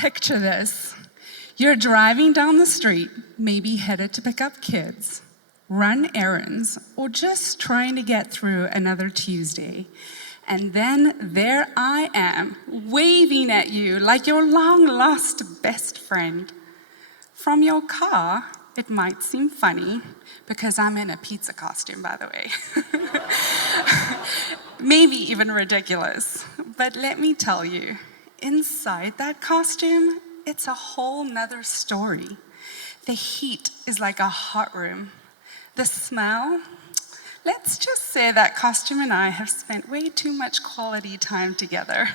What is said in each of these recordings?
Picture this. You're driving down the street, maybe headed to pick up kids, run errands, or just trying to get through another Tuesday. And then there I am, waving at you like your long-lost best friend. From your car, it might seem funny, because I'm in a pizza costume, by the way. Maybe even ridiculous. But let me tell you, inside that costume, it's a whole nother story. The heat is like a hot room. The smell, let's just say that costume and I have spent way too much quality time together.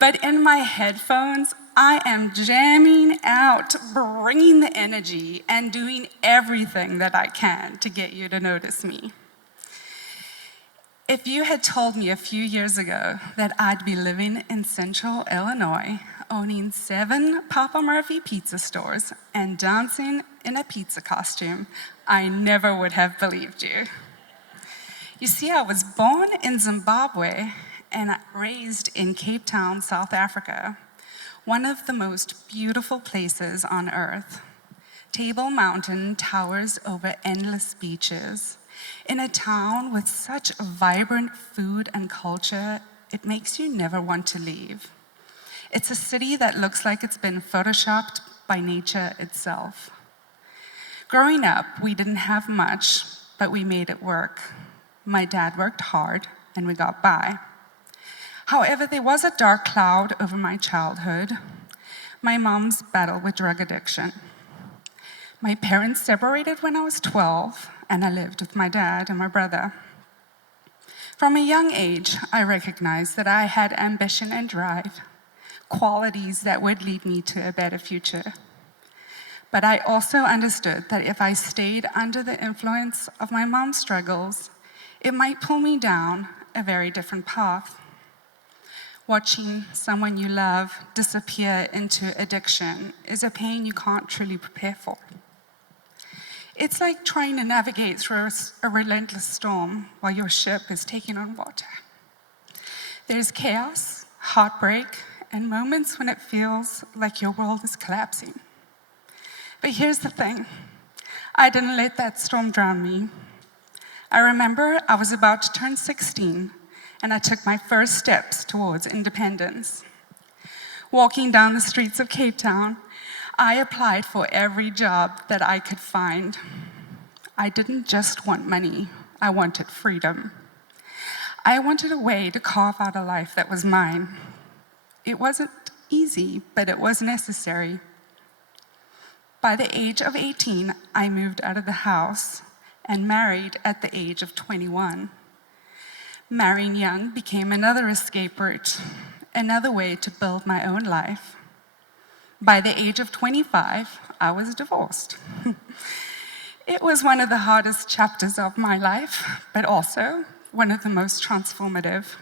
But in my headphones, I am jamming out, bringing the energy, and doing everything that I can to get you to notice me. If you had told me a few years ago that I'd be living in Central Illinois, owning 7 Papa Murphy pizza stores, and dancing in a pizza costume, I never would have believed you. You see, I was born in Zimbabwe and raised in Capetown, South Africa, one of the most beautiful places on earth. Table Mountain towers over endless beaches. In a town with such vibrant food and culture, it makes you never want to leave. It's a city that looks like it's been photoshopped by nature itself. Growing up, we didn't have much, but we made it work. My dad worked hard, and we got by. However, there was a dark cloud over my childhood, my mom's battle with drug addiction. My parents separated when I was 12, and I lived with my dad and my brother. From a young age, I recognized that I had ambition and drive, qualities that would lead me to a better future. But I also understood that if I stayed under the influence of my mom's struggles, it might pull me down a very different path. Watching someone you love disappear into addiction is a pain you can't truly prepare for. It's like trying to navigate through a relentless storm while your ship is taking on water. There's chaos, heartbreak, and moments when it feels like your world is collapsing. But here's the thing, I didn't let that storm drown me. I remember I was about to turn 16, and I took my first steps towards independence. Walking down the streets of Capetown, I applied for every job that I could find. I didn't just want money, I wanted freedom. I wanted a way to carve out a life that was mine. It wasn't easy, but it was necessary. By the age of 18, I moved out of the house and married at the age of 21. Marrying young became another escape route, another way to build my own life. By the age of 25, I was divorced. It was one of the hardest chapters of my life, but also one of the most transformative.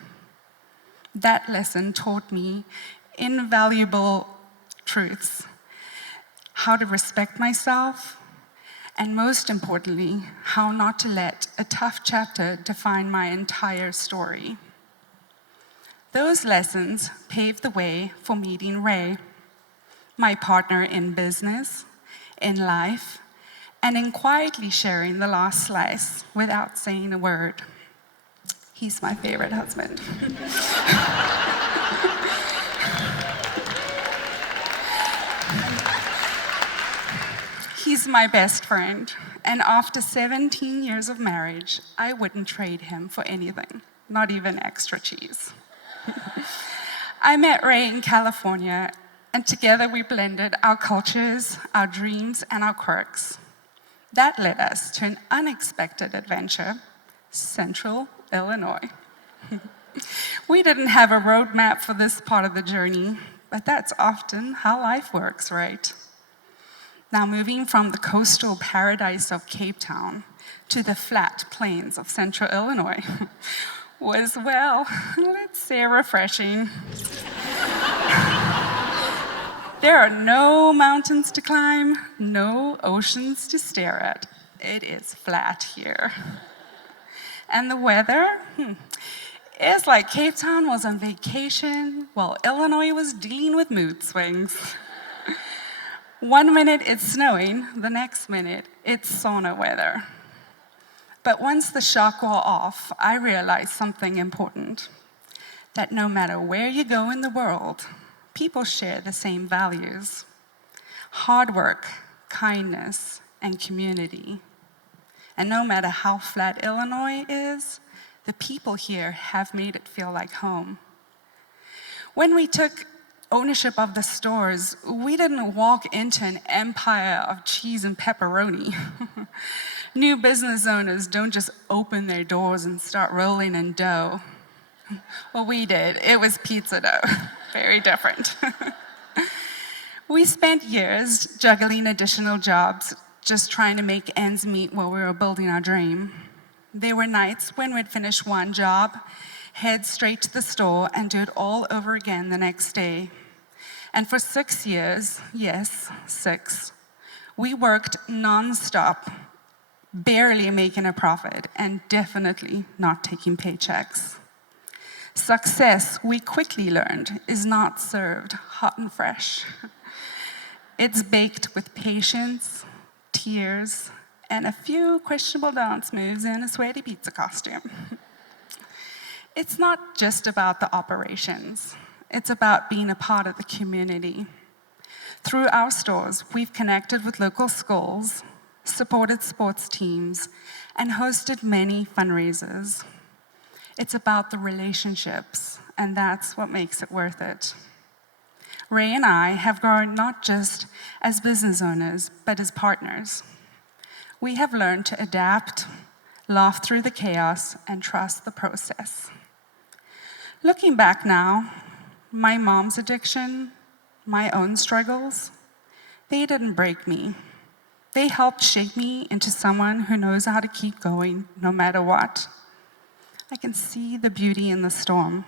That lesson taught me invaluable truths, how to respect myself, and most importantly, how not to let a tough chapter define my entire story. Those lessons paved the way for meeting Ray, my partner in business, in life, and in quietly sharing the last slice without saying a word. He's my favorite husband. He's my best friend, and after 17 years of marriage, I wouldn't trade him for anything, not even extra cheese. I met Ray in California, and together we blended our cultures, our dreams, and our quirks. That led us to an unexpected adventure, Central Illinois. We didn't have a roadmap for this part of the journey, but that's often how life works, right? Now, moving from the coastal paradise of Capetown to the flat plains of Central Illinois was, well, let's say refreshing. There are no mountains to climb, no oceans to stare at. It is flat here. And the weather? It's like Capetown was on vacation while Illinois was dealing with mood swings. One minute it's snowing, the next minute it's sauna weather. But once the shock wore off, I realized something important, that no matter where you go in the world, people share the same values: hard work, kindness, and community. And no matter how flat Illinois is, the people here have made it feel like home. When we took ownership of the stores, we didn't walk into an empire of cheese and pepperoni. New business owners don't just open their doors and start rolling in dough. Well, we did. It was pizza dough. Very different. We spent years juggling additional jobs, just trying to make ends meet while we were building our dream. There were nights when we'd finish one job, head straight to the store, and do it all over again the next day. And for 6 years, yes, 6, we worked nonstop, barely making a profit, and definitely not taking paychecks. Success, we quickly learned, is not served hot and fresh. It's baked with patience, tears, and a few questionable dance moves in a sweaty pizza costume. It's not just about the operations. It's about being a part of the community. Through our stores, we've connected with local schools, supported sports teams, and hosted many fundraisers. It's about the relationships, and that's what makes it worth it. Ray and I have grown not just as business owners, but as partners. We have learned to adapt, laugh through the chaos, and trust the process. Looking back now, my mom's addiction, my own struggles, they didn't break me. They helped shape me into someone who knows how to keep going no matter what. I can see the beauty in the storm.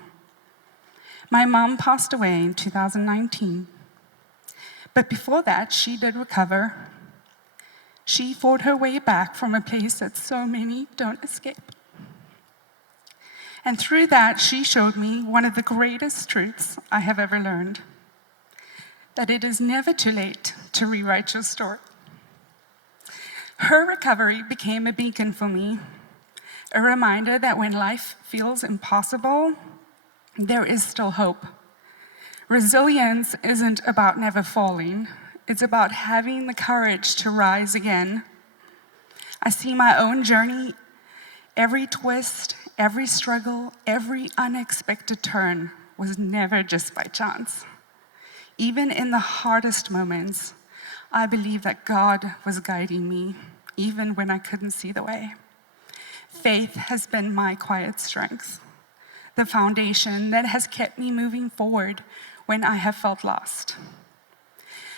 My mom passed away in 2019. But before that, she did recover. She fought her way back from a place that so many don't escape. And through that, she showed me one of the greatest truths I have ever learned, that it is never too late to rewrite your story. Her recovery became a beacon for me, a reminder that when life feels impossible, there is still hope. Resilience isn't about never falling. It's about having the courage to rise again. I see my own journey, every twist, every struggle, every unexpected turn was never just by chance. Even in the hardest moments, I believe that God was guiding me, even when I couldn't see the way. Faith has been my quiet strength, the foundation that has kept me moving forward when I have felt lost.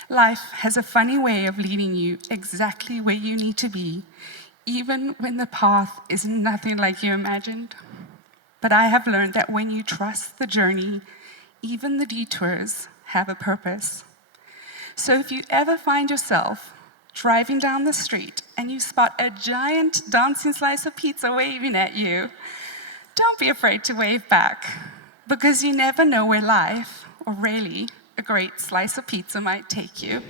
Life has a funny way of leading you exactly where you need to be, even when the path is nothing like you imagined. But I have learned that when you trust the journey, even the detours have a purpose. So if you ever find yourself driving down the street and you spot a giant dancing slice of pizza waving at you, don't be afraid to wave back, because you never know where life, or really a great slice of pizza, might take you.